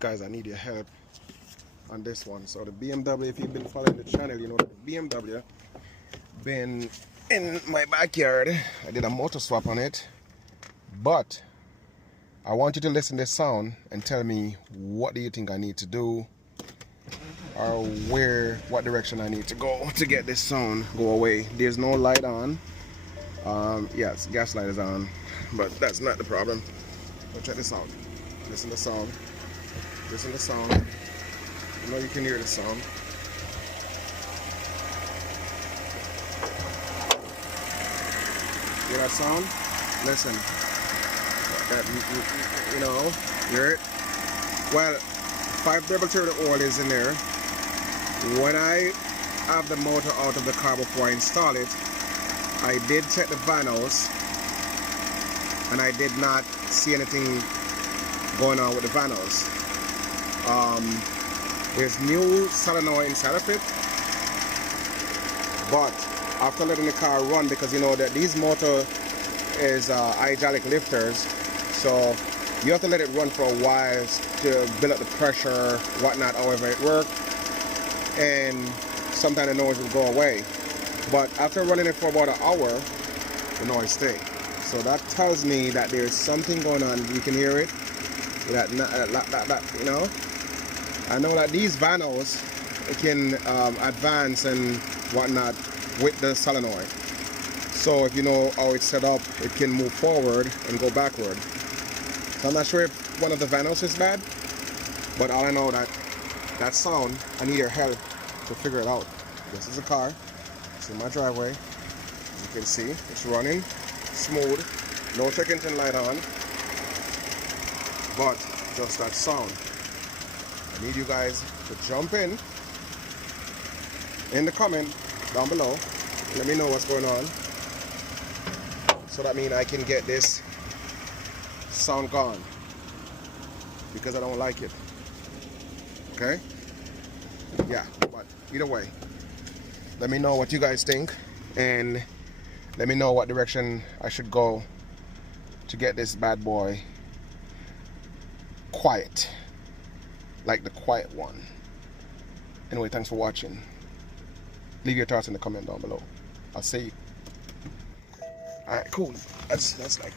guys, I need your help on this one. So the BMW, if you've been following the channel, you know the BMW been in my backyard. I did a motor swap on it, but I want you to listen to this sound and tell me what do you think I need to do, or what direction I need to go to get this sound go away. There's no light on. Yes, gas light is on, but that's not the problem. But check this out. Listen to the sound. Listen to the sound. I know you can hear the sound. Hear that sound? Listen. You know, hear it? Well, 533 oil is in there. When I have the motor out of the car before I install it, I did check the vanos, and I did not see anything going on with the vanos. There's new solenoid inside of it, but after letting the car run, because you know that these motor is hydraulic lifters, so you have to let it run for a while to build up the pressure, whatnot, however it works, and sometimes the noise will go away. But after running it for about an hour, the noise stays. So that tells me that there's something going on. You can hear it. That you know. I know that these vanos can advance and whatnot with the solenoid. So if you know how it's set up, it can move forward and go backward. So I'm not sure if one of the vanos is bad, but all I know that sound, I need your help to figure it out. This is a car. It's in my driveway. As you can see, it's running smooth. No check engine light on, but just that sound. I need you guys to jump in the comment down below. Let me know what's going on, so that means I can get this sound gone, because I don't like it. Okay? Yeah, but either way, let me know what you guys think, and let me know what direction I should go to get this bad boy quiet, like the quiet one. Anyway, thanks for watching. Leave your thoughts in the comment down below. I'll see you. Alright, cool. That's like